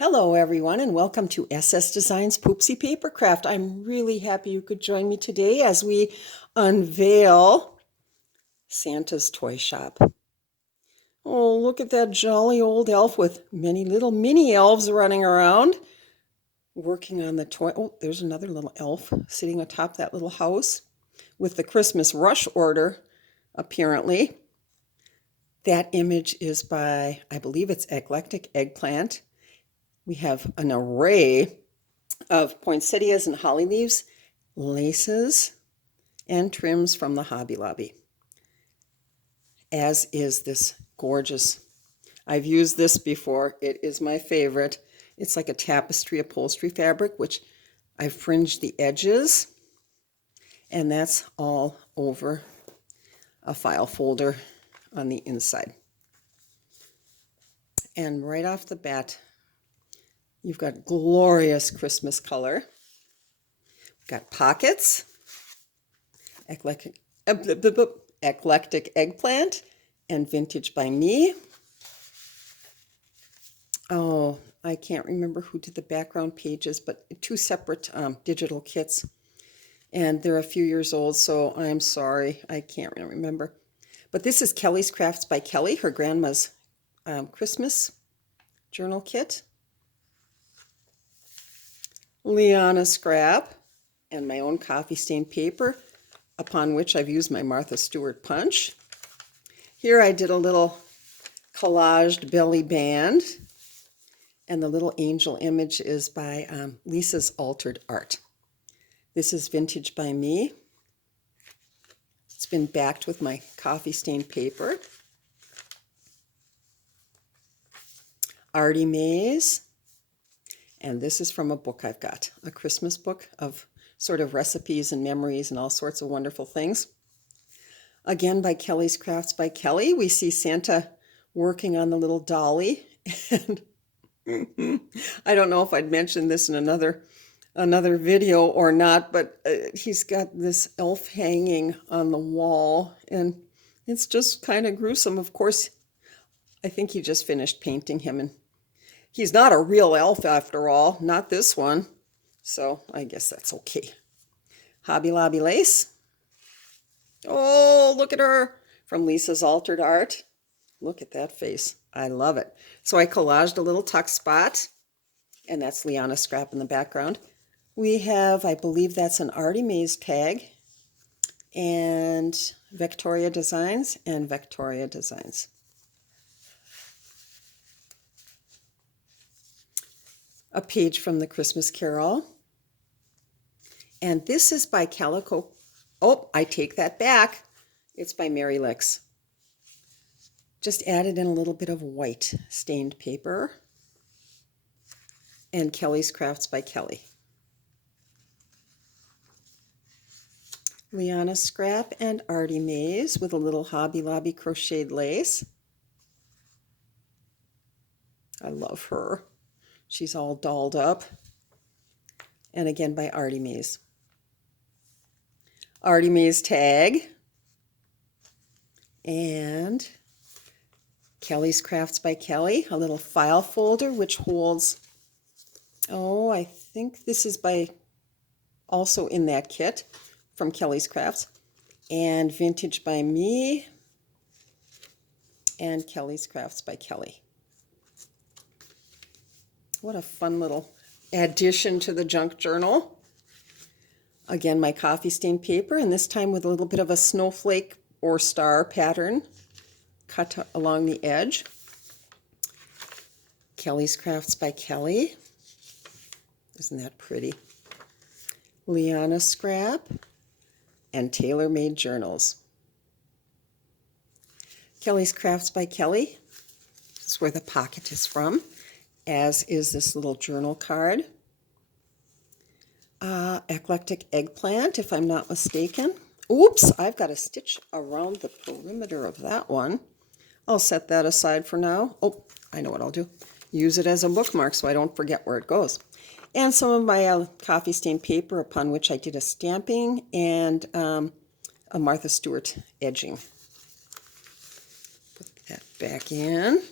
Hello everyone and welcome to SS Designs Poopsie Papercraft. I'm really happy you could join me today as we unveil Santa's toy shop. Oh, look at that jolly old elf with many little mini elves running around working on the toy. Oh, there's another little elf sitting atop that little house with the Christmas rush order, apparently. That image is by, I believe it's Eclectic Eggplant. We have an array of poinsettias and holly leaves, laces, and trims from the Hobby Lobby, as is this gorgeous. I've used this before. It is my favorite. It's like a tapestry upholstery fabric, which I've fringed the edges, and that's all over a file folder on the inside. And right off the bat, you've got glorious Christmas color. Got pockets, eclectic eggplant, and vintage by me. Oh, I can't remember who did the background pages, but two separate digital kits. And they're a few years old, so I'm sorry, I can't remember. But this is Kelly's Crafts by Kelly, her grandma's Christmas journal kit. Liana Scrap, and my own coffee stained paper, upon which I've used my Martha Stewart punch. Here I did a little collaged belly band, and the little angel image is by Lisa's Altered Art. This is vintage by me. It's been backed with my coffee stained paper. Artymaze. And this is from a book I've got, a Christmas book of sort of recipes and memories and all sorts of wonderful things. Again, by Kelly's Crafts by Kelly. We see Santa working on the little dolly. And I don't know if I'd mentioned this in another video or not, but he's got this elf hanging on the wall, and it's just kind of gruesome. Of course, I think he just finished painting him, and he's not a real elf after all, not this one. So I guess that's okay. Hobby Lobby lace. Oh, look at her from Lisa's Altered Art. Look at that face. I love it. So I collaged a little tuck spot, and that's Liana Scrap in the background. We have, I believe that's an Artymaze tag, and Victoria Designs and Victoria Designs. A page from the Christmas Carol. And this is by Calico. Oh, I take that back. It's by Maryliks. Just added in a little bit of white stained paper. And Kelly's Crafts by Kelly. Liana Scrap and Artymaze with a little Hobby Lobby crocheted lace. I love her. She's all dolled up. And again by Artymaze. Artymaze tag. And Kelly's Crafts by Kelly. A little file folder which holds, oh, I think this is by, also in that kit from Kelly's Crafts. And vintage by me. And Kelly's Crafts by Kelly. What a fun little addition to the junk journal. Again, my coffee stained paper, and this time with a little bit of a snowflake or star pattern cut along the edge. Kelly's Crafts by Kelly. Isn't that pretty? Liana Scrap and tailor-made journals. Kelly's Crafts by Kelly. This is where the pocket is from, as is this little journal card. Eclectic Eggplant, if I'm not mistaken. Oops, I've got a stitch around the perimeter of that one. I'll set that aside for now. Oh, I know what I'll do. Use it as a bookmark so I don't forget where it goes. And some of my coffee stained paper upon which I did a stamping and a Martha Stewart edging. Put that back in.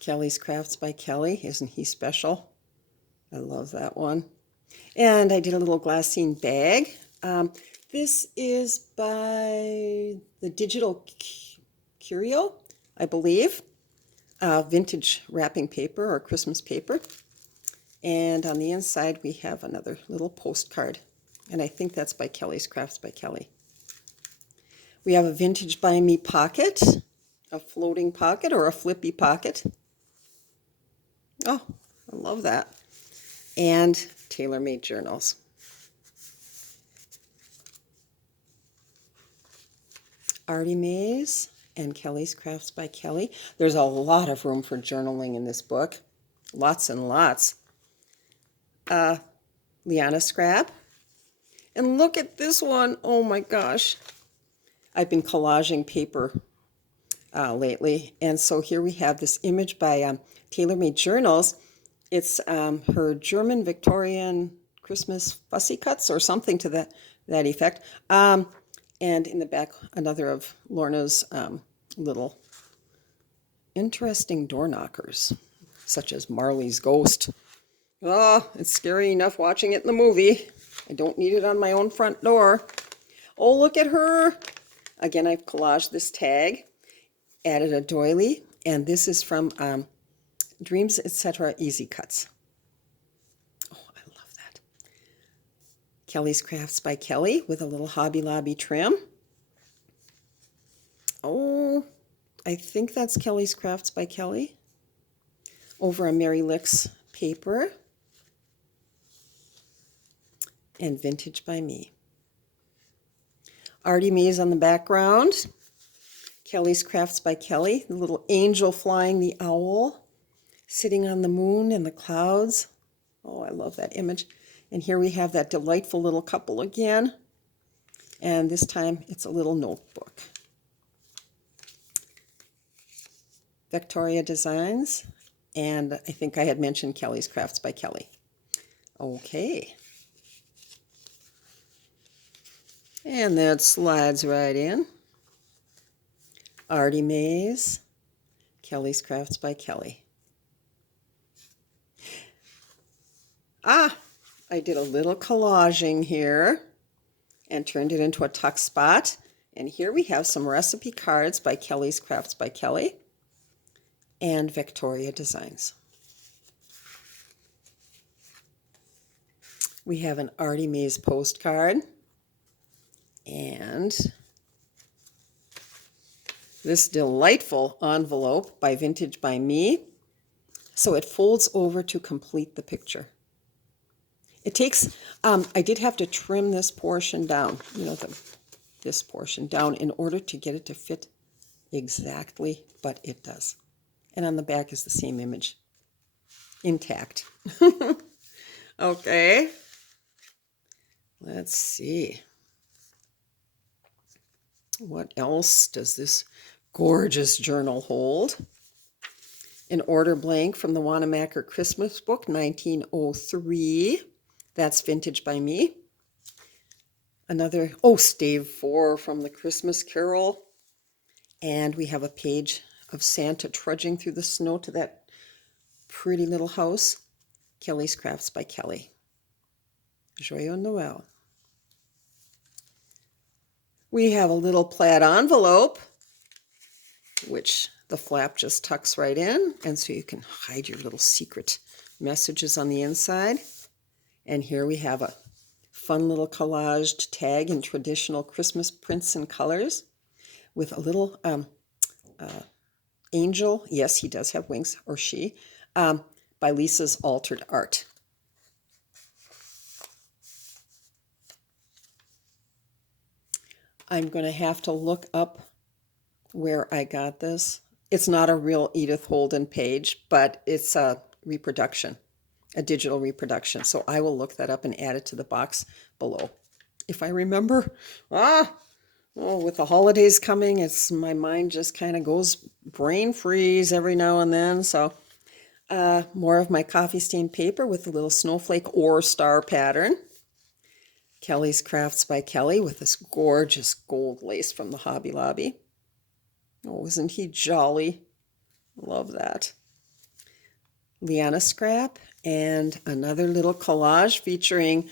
Kelly's Crafts by Kelly. Isn't he special? I love that one. And I did a little glassine bag. This is by the Digital Curio, I believe. Vintage wrapping paper or Christmas paper. And on the inside we have another little postcard. And I think that's by Kelly's Crafts by Kelly. We have a Vintage by Me pocket, a floating pocket or a flippy pocket. Oh, I love that. And tailor-made journals. Artymaze and Kelly's Crafts by Kelly. There's a lot of room for journaling in this book. Lots and lots. Liana Scrap. And look at this one. Oh my gosh. I've been collaging paper lately. And so here we have this image by Tailor-Made Journals. It's her German Victorian Christmas fussy cuts or something to that effect. And in the back, another of Lorna's little interesting door knockers, such as Marley's Ghost. Oh, it's scary enough watching it in the movie. I don't need it on my own front door. Oh, look at her. Again, I've collaged this tag, added a doily, and this is from Dreamzetc Easy Cuts. Oh, I love that. Kelly's Crafts by Kelly with a little Hobby Lobby trim. Oh, I think that's Kelly's Crafts by Kelly. Over a Maryliks paper. And Vintage by Me. Artymaze on the background. Kelly's Crafts by Kelly. The little angel flying the owl. Sitting on the moon and the clouds. Oh, I love that image. And here we have that delightful little couple again. And this time it's a little notebook. Victoria Designs. And I think I had mentioned Kelly's Crafts by Kelly. Okay. And that slides right in. Artymaze, Kelly's Crafts by Kelly. I did a little collaging here and turned it into a tuck spot. And here we have some recipe cards by Kelly's Crafts by Kelly and Victoria Designs. We have an Artymaze postcard. And this delightful envelope by Vintage by Me. So it folds over to complete the picture. It takes, I did have to trim this portion down, this portion down in order to get it to fit exactly, but it does. And on the back is the same image, intact. Okay, let's see. What else does this gorgeous journal hold? An order blank from the Wanamaker Christmas book, 1903. That's Vintage by Me. Another, stave 4 from the Christmas Carol. And we have a page of Santa trudging through the snow to that pretty little house. Kelly's Crafts by Kelly. Joyeux Noël. We have a little plaid envelope, which the flap just tucks right in, and so you can hide your little secret messages on the inside. And here we have a fun little collaged tag in traditional Christmas prints and colors with a little angel. Yes, he does have wings, or she, by Lisa's Altered Art. I'm going to have to look up where I got this. It's not a real Edith Holden page, but it's a reproduction, a digital reproduction. So I will look that up and add it to the box below. If I remember, with the holidays coming, my mind just kind of goes brain freeze every now and then. So more of my coffee stained paper with a little snowflake or star pattern. Kelly's Crafts by Kelly with this gorgeous gold lace from the Hobby Lobby. Oh, isn't he jolly? Love that. Liana Scrap, and another little collage featuring,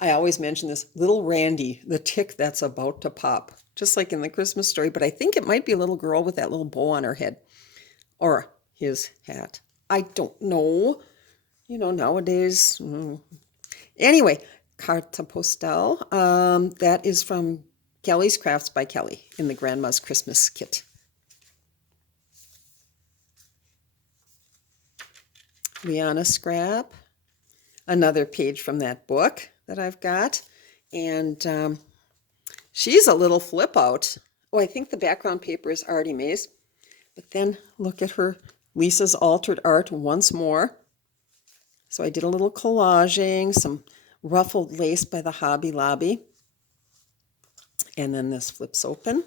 I always mention this, little Randy, the tick that's about to pop, just like in the Christmas story, but I think it might be a little girl with that little bow on her head, or his hat. I don't know. You know, nowadays. Anyway, Carte Postal. That is from Kelly's Crafts by Kelly in the Grandma's Christmas kit. Liana Scrap. Another page from that book that I've got. And she's a little flip out. Oh, I think the background paper is Artymaze. But then look at her, Lisa's altered art once more. So I did a little collaging, some ruffled lace by the Hobby Lobby. And then this flips open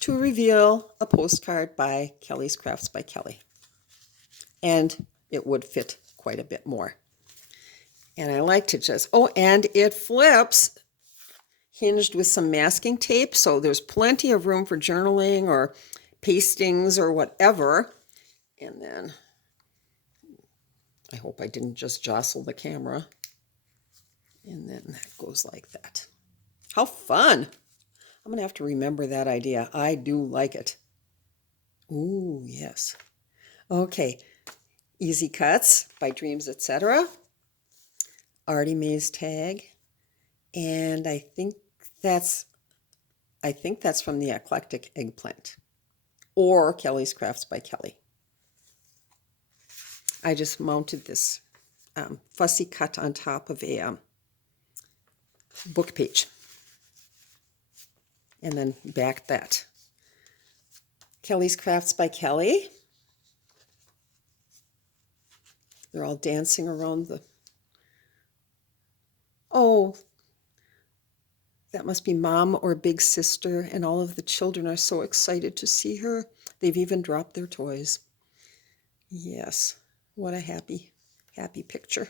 to reveal a postcard by Kelly's Crafts by Kelly. And it would fit quite a bit more. And I like to just, oh, and it flips hinged with some masking tape. So there's plenty of room for journaling or pastings or whatever. And then I hope I didn't just jostle the camera. And then that goes like that. How fun! I'm going to have to remember that idea. I do like it. Ooh, yes. Okay. Easy Cuts by Dreamzetc. Artymaze tag. And I think that's from the Eclectic Eggplant. Or Kelly's Crafts by Kelly. I just mounted this fussy cut on top of a book page. And then backed that. Kelly's Crafts by Kelly. They're all dancing around the... Oh, that must be Mom or Big Sister, and all of the children are so excited to see her. They've even dropped their toys. Yes, what a happy, happy picture.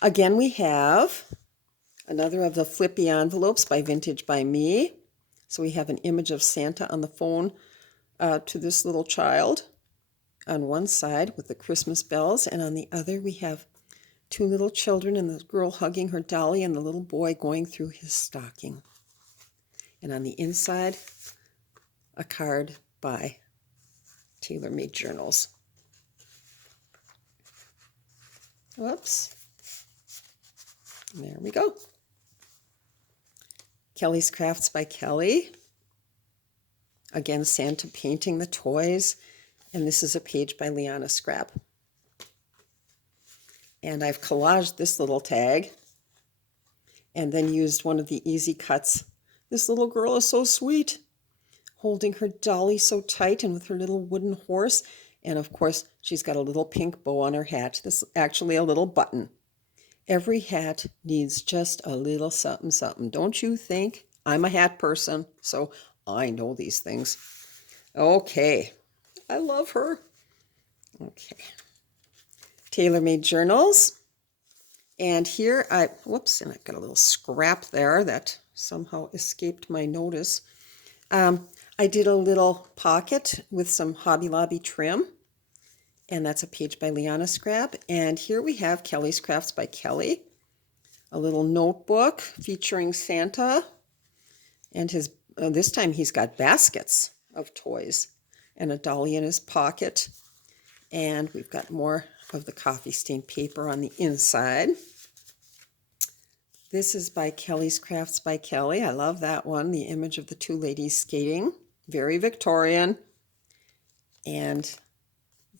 Again, we have another of the flippy envelopes by Vintage by Me. So we have an image of Santa on the phone to this little child on one side with the Christmas bells, and on the other we have two little children and the girl hugging her dolly and the little boy going through his stocking. And on the inside, a card by Tailor-Made Journals. Whoops. There we go. Kelly's Crafts by Kelly. Again, Santa painting the toys. And this is a page by Liana Scrap. And I've collaged this little tag and then used one of the Easy Cuts. This little girl is so sweet, holding her dolly so tight and with her little wooden horse. And of course, she's got a little pink bow on her hat. This is actually a little button. Every hat needs just a little something, something. Don't you think? I'm a hat person, so I know these things. Okay. I love her. Okay. Tailor-Made Journals. And here and I've got a little scrap there that somehow escaped my notice. I did a little pocket with some Hobby Lobby trim. And that's a page by Liana Scrap. And here we have Kelly's Crafts by Kelly. A little notebook featuring Santa. And his this time he's got baskets of toys and a dolly in his pocket. And we've got more of the coffee stained paper on the inside. This is by Kelly's Crafts by Kelly. I love that one. The image of the two ladies skating. Very Victorian. And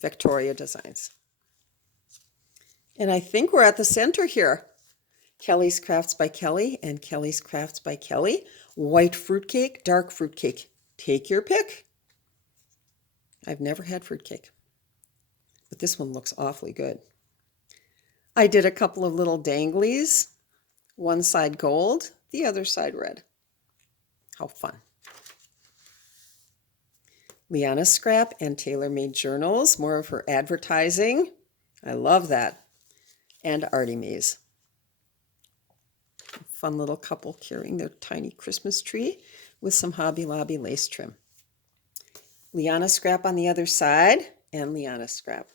Victoria Designs. And I think we're at the center here. Kelly's Crafts by Kelly and Kelly's Crafts by Kelly. White fruitcake, dark fruitcake. Take your pick. I've never had fruitcake, but this one looks awfully good. I did a couple of little danglies. One side gold, the other side red. How fun. Liana Scrap and Tailor-Made Journals, more of her advertising. I love that. And Artymaze. Fun little couple carrying their tiny Christmas tree with some Hobby Lobby lace trim. Liana Scrap on the other side and Liana Scrap.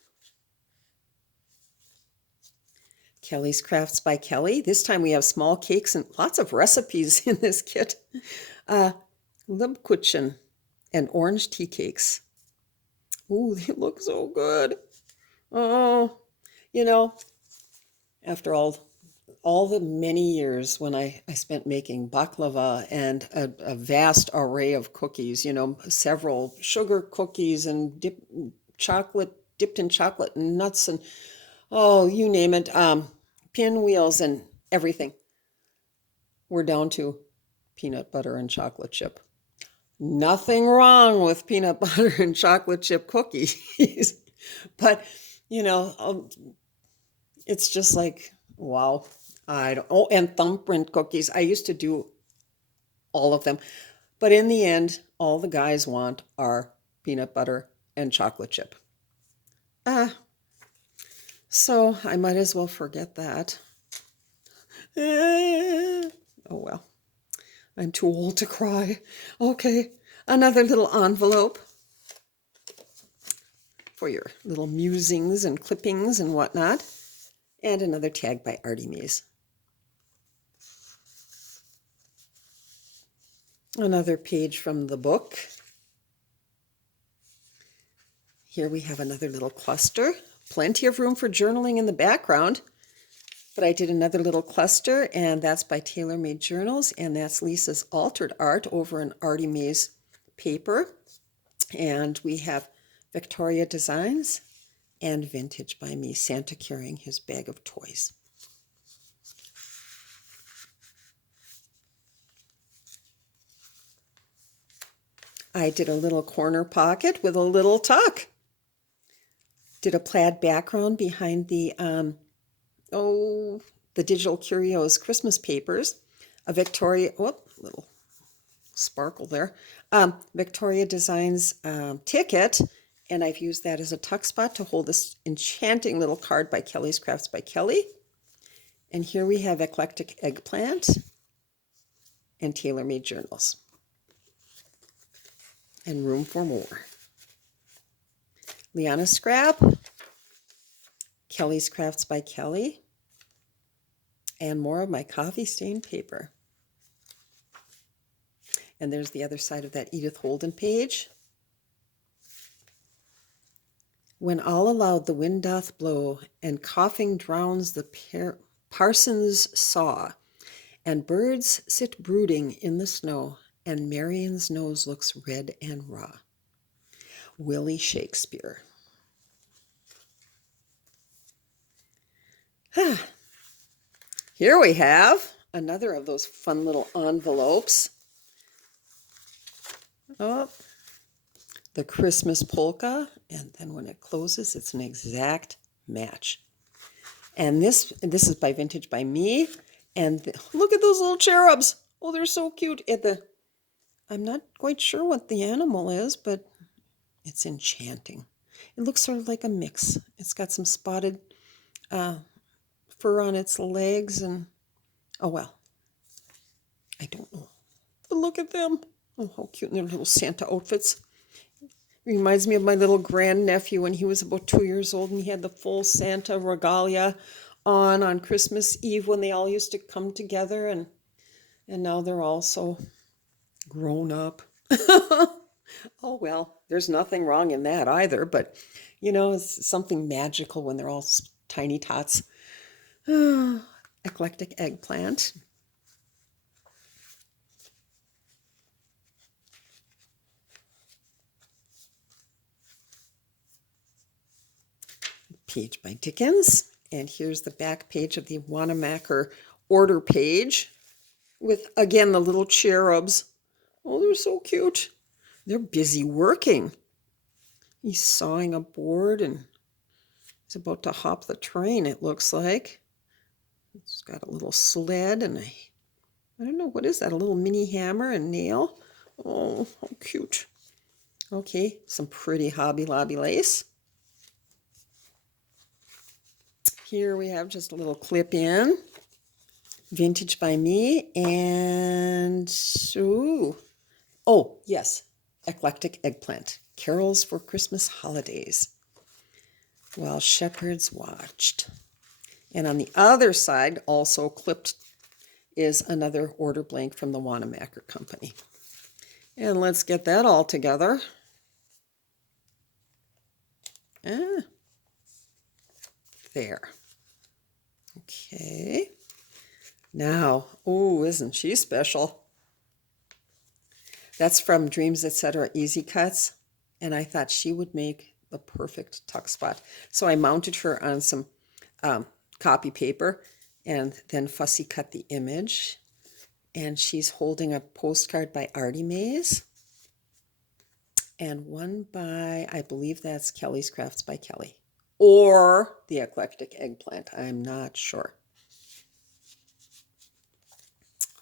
Kelly's Crafts by Kelly. This time we have small cakes and lots of recipes in this kit. Liebkuchen and orange tea cakes. Ooh, they look so good. Oh, you know, after all the many years when I spent making baklava and a vast array of cookies, several sugar cookies and dipped in chocolate and nuts and, oh, you name it, pinwheels and everything. We're down to peanut butter and chocolate chip. Nothing wrong with peanut butter and chocolate chip cookies. But, it's just like, wow. And thumbprint cookies. I used to do all of them. But in the end, all the guys want are peanut butter and chocolate chip. So I might as well forget that. Oh well. I'm too old to cry. Okay, another little envelope for your little musings and clippings and whatnot. And another tag by Artymaze. Another page from the book. Here we have another little cluster. Plenty of room for journaling in the background. But I did another little cluster, and that's by Tailor Made Journals, and that's Lisa's altered art over an Artymaze paper. And we have Victoria Designs and Vintage by me, Santa carrying his bag of toys. I did a little corner pocket with a little tuck. Did a plaid background behind the Digital Curios Christmas papers. A Victoria, little sparkle there. Victoria Designs ticket, and I've used that as a tuck spot to hold this enchanting little card by Kelly's Crafts by Kelly. And here we have Eclectic Eggplant and Tailor Made Journals. And room for more. Liana Scrap, Kelly's Crafts by Kelly, and more of my coffee stained paper. And there's the other side of that Edith Holden page. When all aloud the wind doth blow, and coughing drowns the parson's saw, and birds sit brooding in the snow, and Marion's nose looks red and raw. Willie Shakespeare. Here we have another of those fun little envelopes. Oh, the Christmas polka, and then when it closes, it's an exact match. And this is by Vintage by me. And look at those little cherubs. Oh, they're so cute. I'm not quite sure what the animal is, but it's enchanting. It looks sort of like a mix. It's got some spotted fur on its legs, and oh well, I don't know. But look at them. Oh, how cute in their little Santa outfits. Reminds me of my little grandnephew when he was about 2 years old and he had the full Santa regalia on Christmas Eve when they all used to come together, and now they're all so grown up. Oh well, there's nothing wrong in that either, but it's something magical when they're all tiny tots. Eclectic Eggplant. Page by Dickens. And here's the back page of the Wanamaker order page with, again, the little cherubs. Oh, they're so cute. They're busy working. He's sawing a board and he's about to hop the train, it looks like. He's got a little sled and I don't know, what is that? A little mini hammer and nail? Oh, how cute. Okay, some pretty Hobby Lobby lace. Here we have just a little clip in. Vintage by me. And, oh, yes, Eclectic Eggplant. Carols for Christmas Holidays. While Shepherds Watched. And on the other side, also clipped, is another order blank from the Wanamaker Company. And let's get that all together. There. Okay. Now, oh, isn't she special? That's from Dreams, Etc. Easy Cuts. And I thought she would make the perfect tuck spot. So I mounted her on some copy paper and then fussy cut the image. And she's holding a postcard by Artymaze. And one by, I believe that's Kelly's Crafts by Kelly. Or the Eclectic Eggplant. I'm not sure.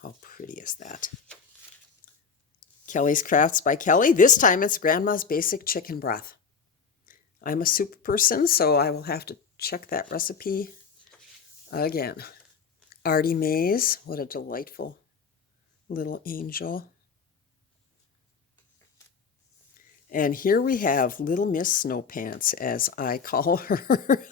How pretty is that? Kelly's Crafts by Kelly. This time it's Grandma's Basic Chicken Broth. I'm a soup person, so I will have to check that recipe again. Artymaze. What a delightful little angel. And here we have Little Miss Snow Pants, as I call her.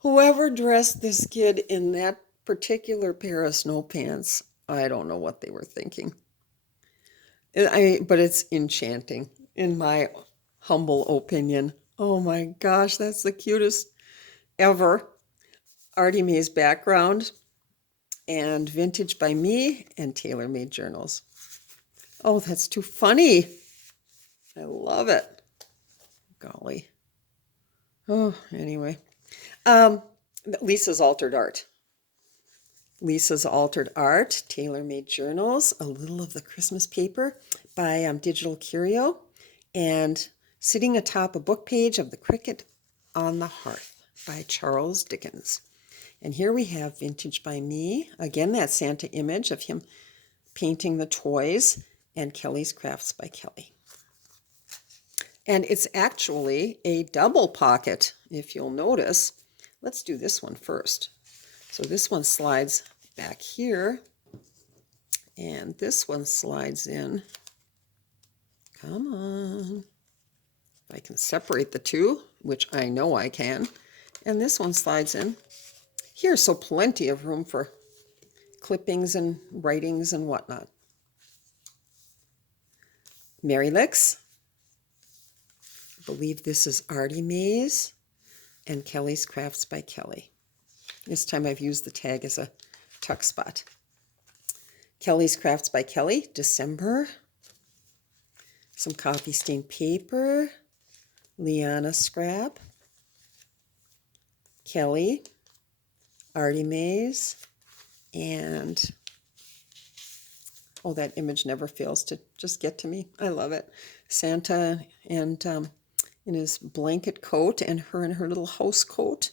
Whoever dressed this kid in that particular pair of snow pants, I don't know what they were thinking. But it's enchanting, in my humble opinion. Oh my gosh, that's the cutest ever. Artymaze background, and Vintage by me, and tailor-made journals. Oh, that's too funny. I love it. Golly. Oh, anyway. Lisa's Altered Art. Lisa's Altered Art, tailor-made journals, a little of the Christmas paper by Digital Curio, and sitting atop a book page of The Cricket on the Hearth by Charles Dickens. And here we have Vintage by me. Again, that Santa image of him painting the toys, and Kelly's Crafts by Kelly. And it's actually a double pocket, if you'll notice. Let's do this one first. So this one slides back here, and this one slides in. Come on. If I can separate the two, which I know I can. And this one slides in here, so plenty of room for clippings and writings and whatnot. Maryliks. I believe this is Artymaze, and Kelly's Crafts by Kelly. This time I've used the tag as a tuck spot. Kelly's Crafts by Kelly, December. Some coffee stained paper. Liana Scrap. Kelly. Artymaze. And oh, that image never fails to just get to me. I love it. Santa and in his blanket coat, and her in her little house coat.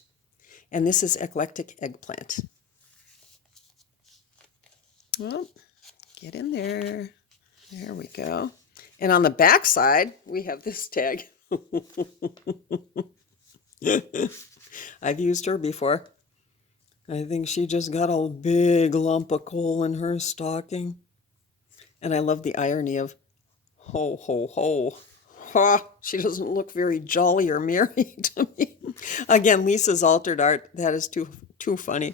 And this is Eclectic Eggplant. Well, get in there. There we go. And on the back side, we have this tag. I've used her before. I think she just got a big lump of coal in her stocking. And I love the irony of ho, ho, ho. Ha! She doesn't look very jolly or merry to me. Again, Lisa's Altered Art. That is too funny.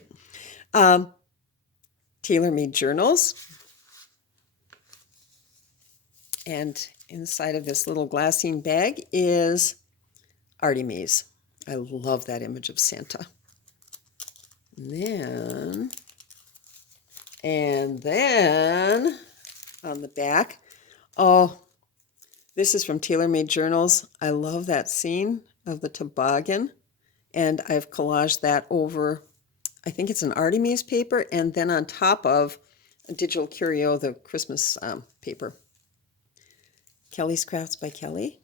Tailor-made journals. And inside of this little glassine bag is Artymaze. I love that image of Santa. And then on the back, oh, this is from Tailor-Made Journals. I love that scene of the toboggan, and I've collaged that over, I think it's an Artymaze paper, and then on top of a Digital Curio, the Christmas paper. Kelly's Crafts by Kelly.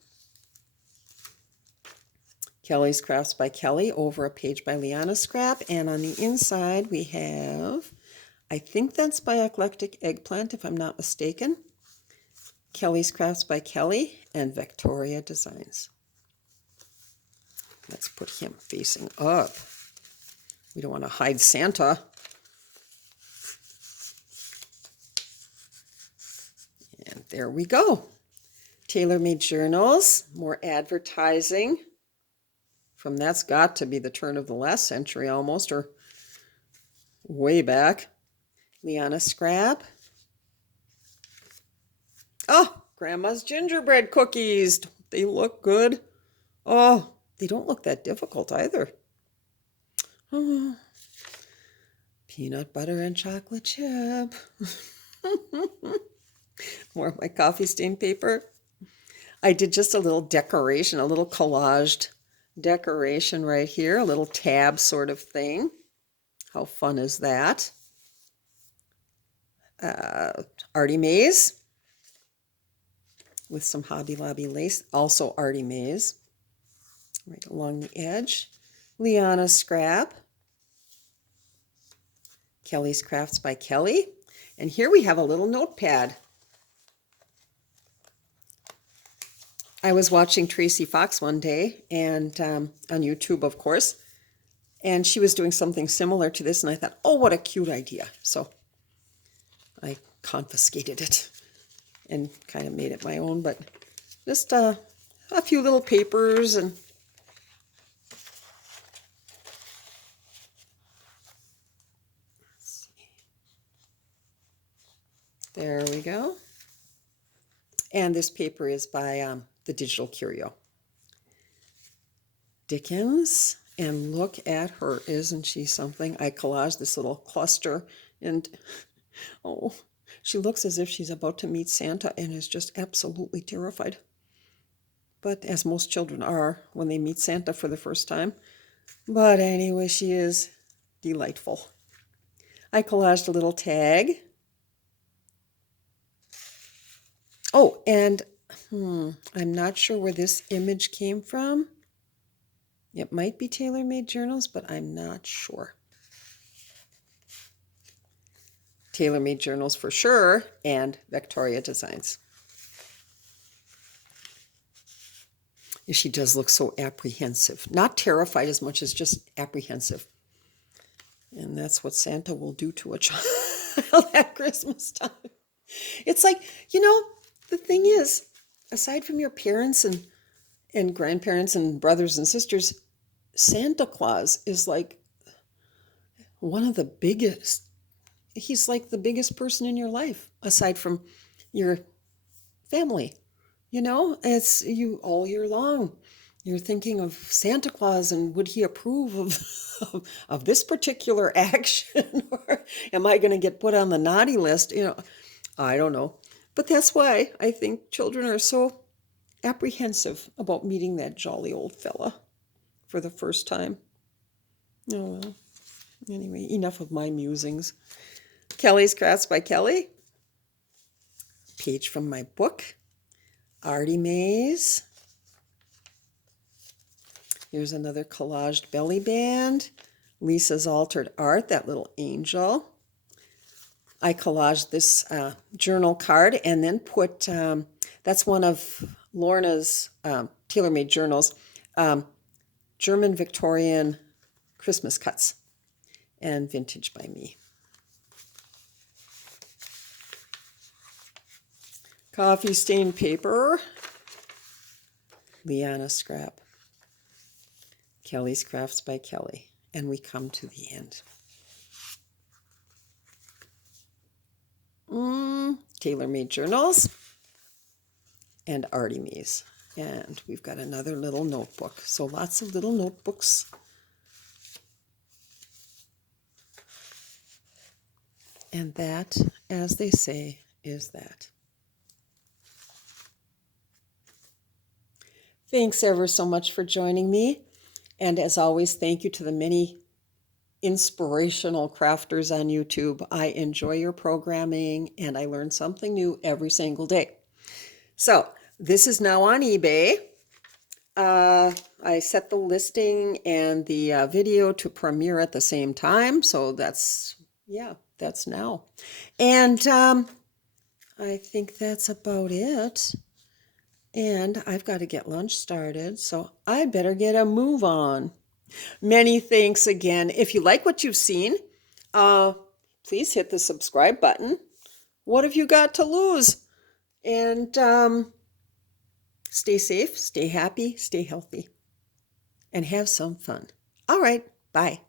Kelly's Crafts by Kelly, over a page by Liana Scrap, and on the inside we have, I think that's by Eclectic Eggplant, if I'm not mistaken. Kelly's Crafts by Kelly and Victoria Designs. Let's put him facing up. We don't want to hide Santa. And there we go. Tailor-Made Journals, more advertising from that's got to be the turn of the last century almost, or way back. Liana Scrap. Oh, Grandma's gingerbread cookies. They look good. Oh, they don't look that difficult either. Oh, peanut butter and chocolate chip. More of my coffee stain paper. I did just a little decoration, a little collaged decoration right here, a little tab sort of thing. How fun is that? Artymaze with some Hobby Lobby lace, also Artymaze right along the edge. Liana Scrap. Kelly's Crafts by Kelly. And here we have a little notepad. I was watching Tracy Fox one day, and on YouTube, of course, and she was doing something similar to this, and I thought, oh, what a cute idea. So I confiscated it and kind of made it my own, but just a few little papers and let's see. There we go. And this paper is by the Digital Curio. Dickens, and look at her, isn't she something? I collaged this little cluster, and oh, she looks as if she's about to meet Santa and is just absolutely terrified. But as most children are when they meet Santa for the first time. But anyway, she is delightful. I collaged a little tag. Oh, and I'm not sure where this image came from. It might be Tailor-Made Journals, but I'm not sure. Tailor-Made Journals for sure, and Victoria Designs. She does look so apprehensive. Not terrified as much as just apprehensive. And that's what Santa will do to a child at Christmas time. It's like, you know, the thing is, aside from your parents and grandparents and brothers and sisters, Santa Claus is like one of the biggest. He's like the biggest person in your life, aside from your family. You know, it's you all year long. You're thinking of Santa Claus and would he approve of this particular action? Or am I going to get put on the naughty list? You know, I don't know. But that's why I think children are so apprehensive about meeting that jolly old fella for the first time. Oh, well. Anyway, enough of my musings. Kelly's Crafts by Kelly. Page from my book. Artymaze. Here's another collaged belly band. Lisa's Altered Art, that little angel. I collaged this journal card and then put, that's one of Lorna's tailor-made journals, German Victorian Christmas cuts, and vintage by me. Coffee stained paper, Liana Scrap, Kelly's Crafts by Kelly, and we come to the end. Tailor-Made Journals and Artymaze, and we've got another little notebook. So lots of little notebooks. And that, as they say, is that. Thanks ever so much for joining me. And as always, thank you to the many inspirational crafters on YouTube. I enjoy your programming and I learn something new every single day. So this is now on eBay. I set the listing and the video to premiere at the same time. So that's now. And I think that's about it. And I've got to get lunch started, so I better get a move on. Many thanks again. If you like what you've seen, please hit the subscribe button. What have you got to lose? And stay safe, stay happy, stay healthy. and have some fun. All right, bye.